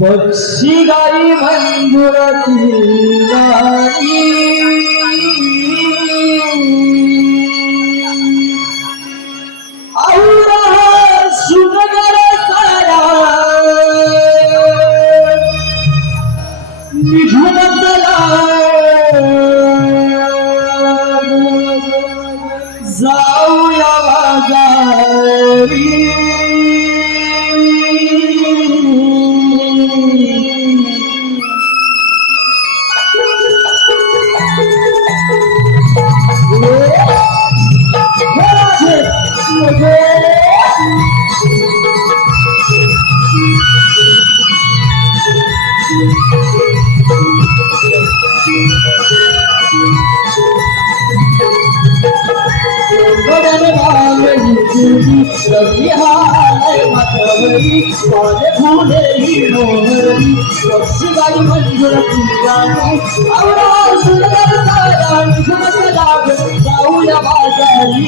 पक्षी गाई मंजुराती औरा जाऊया बाजारी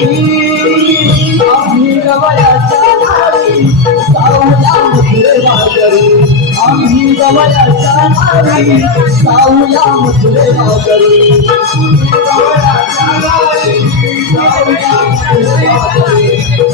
आम्ही गवयाच्या नारी जाऊया बाजारी आम्ही गवयाच्या नारी जाऊया मुखले बाजारी गवयाच्या नारी जाऊया मुखले बाजारी गवयाच्या जाऊया मुखले बाजारी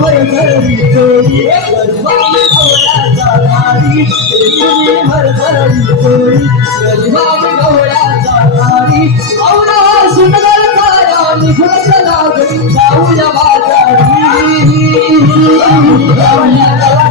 भर भरली चोरी गरबाने गवळ्याचा नारी तुम्ही भर चोरी गरबाने औरा सुंदर तारा निघून चला जाऊया बाजारी जाऊया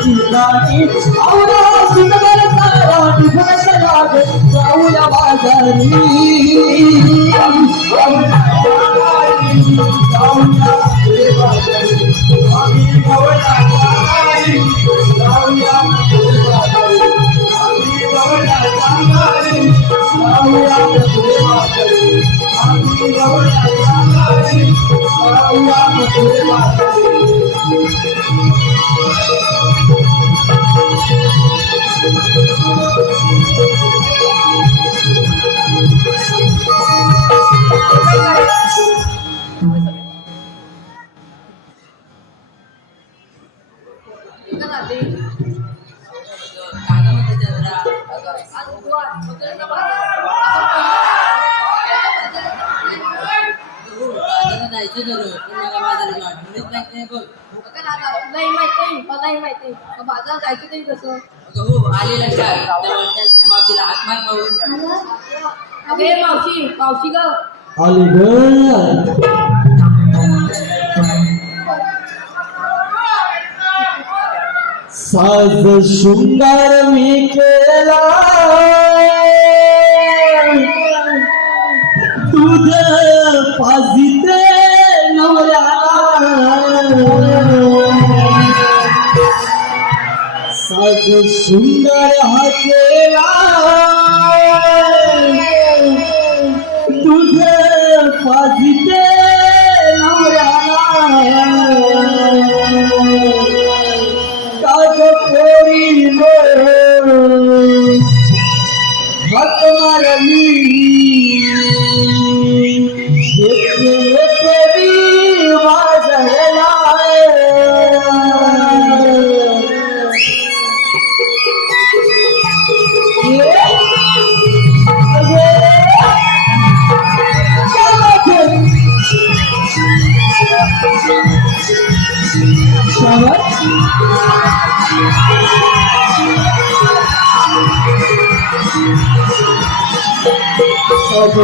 ती राणी आवडा सुंदर तारा निघून चला ग, जाऊया बाजारी नाही माहिती बाजार जायचं तरी कसं हो आले लक्षात मावशीला हात मार पाहून मावशी मावशी ग अलीगड साज शृंगार मी केला दूध पाजिते साज सुंदर हा तुझे दूध पाजिते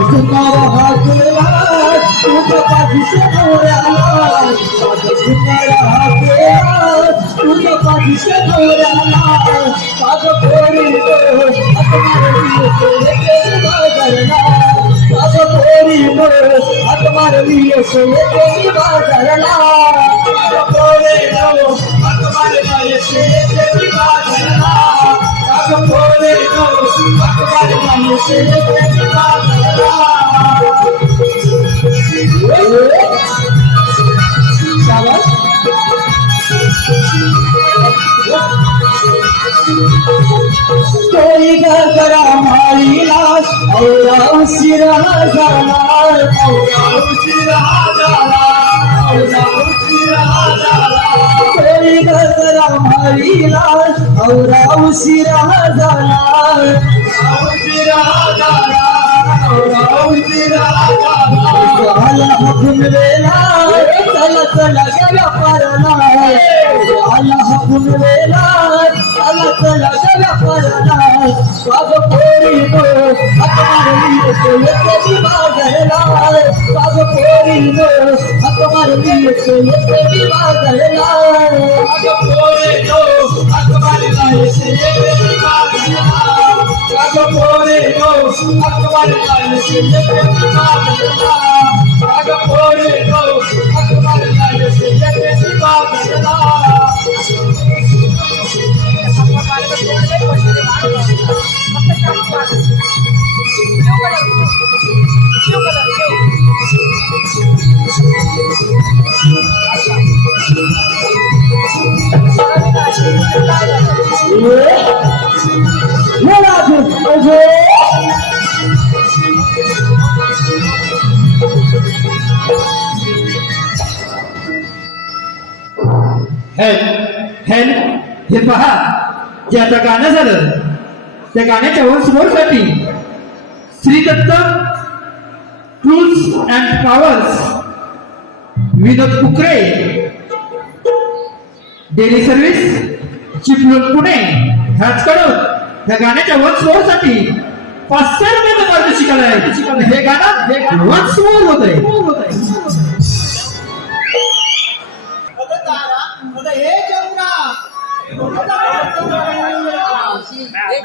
তোমার হাতে তুমি পাখিসে ধরে আমার তোমার হাতে তুমি পাখিসে ধরে আমার পাখ করি তো তোমার আছো তোরি মোর, হাত মারলিয়ে সে তোরি বাজরলা তোরে নাও হাত মারলিয়ে সে তোরি বাজরলা কাকো তোরে নাও হাত মারলিয়ে সে তোরি বাজরলা শাবাশ Thank you. कोई गरा मारीला औरा उशिरा झाला औरा उशिरा झाला औरा उशिरा झाला कोई गरा मारीला औरा उशिरा झाला उशिरा झाला औरा उशिरा झाला हुकुम वेला चला चला गेला पारला झाला हकून वेला चला चला बाग पोरी नो हात मारली येतो येते ती बाजारला बाग पोरी नो हात मारली येतो येते ती बाजारला बाग पोरी नो हात मारली येते येते ती बाजारला बाग पोरी नो हात मारली येते येते ती बाजारला बाग पोरी हेल्प हेल्प हे पहा. जे आता गाणं झालं त्या गाण्याच्या साठी Shri Datta tools and powers Vinod Kukre daily service Chiplun Pune ह्याचकडून ह्या गाण्याच्या वनसाठी पाचशे रुपये मार्ग शिकायला आहे हे गाणं वन स्कोर होत आहे